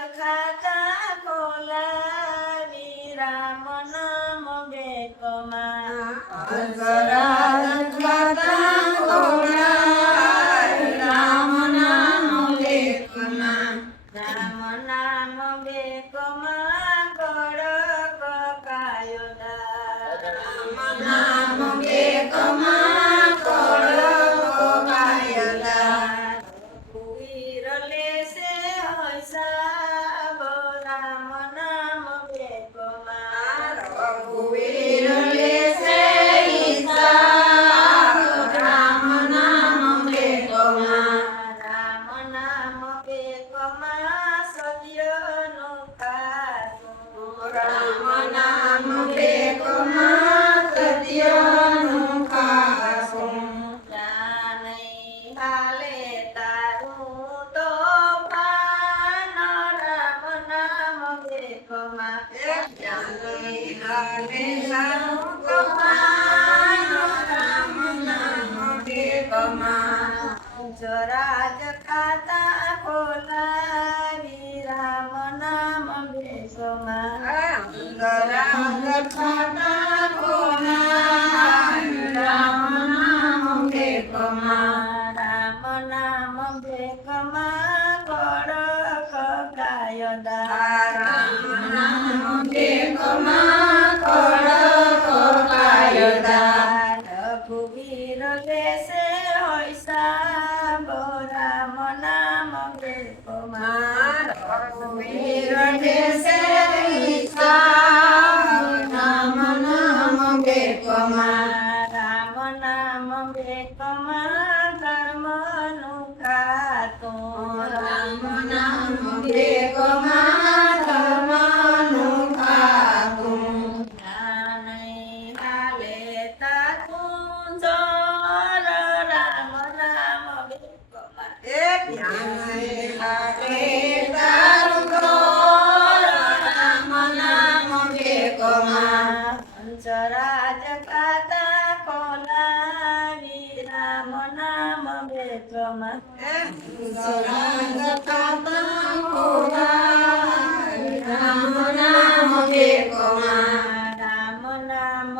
ખાતા ખોલાવી રામ નામ બેકમાં હંસરાજ ખાતા ખોલાવી રામ નામ બેકમાં રામ નામ બેકમાં કડક કાયદા રામ નામ બેકમાં કડક કાયદા રઘુવીર લેશે હિસાબ રામ નામ બેકમાં રઘુવીર લેશે હિસાબ રામ નામ બેકમાં રામ નામ બેકમાં સત્યનું ખાતું રામ નામ બેકમાં સત્યનું ખાશું જાણે હાલે તારું તોફાન રામ નામ બેકમાં રાજ ખાતા ખોલાવી રામ નામ બેકમાં રામ નામ બેકમાં કડક કાયદા રઘુવીર લેશે હિસાબ રામ નામ બેકમાં રામ નામ બેકમાં ધર્મનું ખાતું જાણે હાલે તાતું જોર રામ નામ બેકમાં પંચરાજ ખાતા ખોલાવી રામ નામ બેકમાં રામ નામ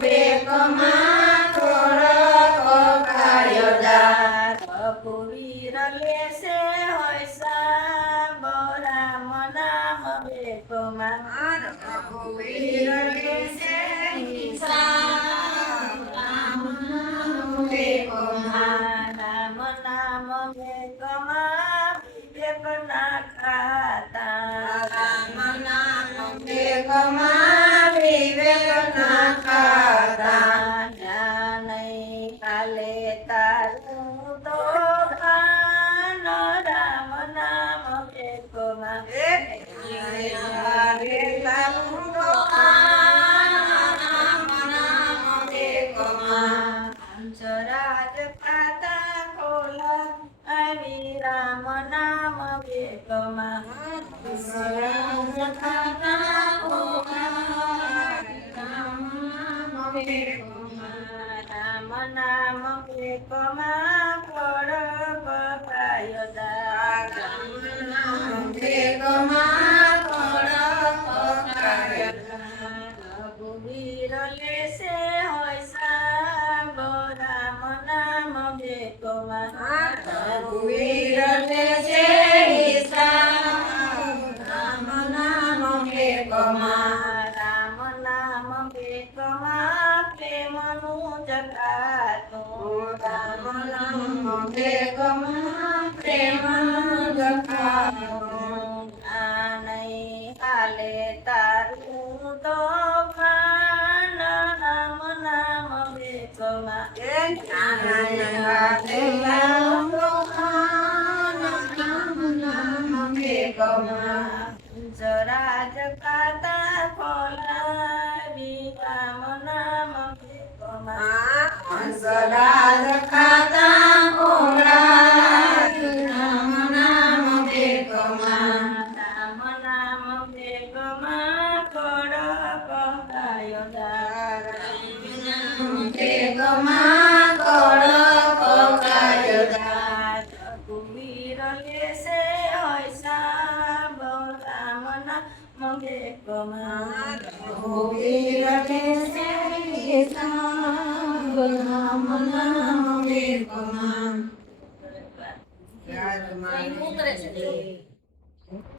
બેકમાં કડક કાયદા રઘુવીર લેશે હિસાબ રામ નામ બેકમાં રામ નામ બેકમાં વિવેકના ખાતા જાણે હાલે તારું તોફાન રામ નામ બેકમાં પંચરાજ ખાતા ખોલાવી રામ નામ બેકમાં રામ નામ બેકમાં કડક કાયદા રઘુવીર લેશે હિસાબ રામ નામ બેકમાં રામ નામ બેકમાં પ્રેમનું જગાતું જાણે હાલે તારું તોફાન રામ નામ બેકમાં પંચરાજ ખાતા ખોલાવી રામ નામ બેકમાં હંસરાજ ખાતા ખોલાવી રામ નામ બેકમાં રામ નામ બેકમાં કડક કાયદા બેકમાં કડક અહીં ઉતરે છે.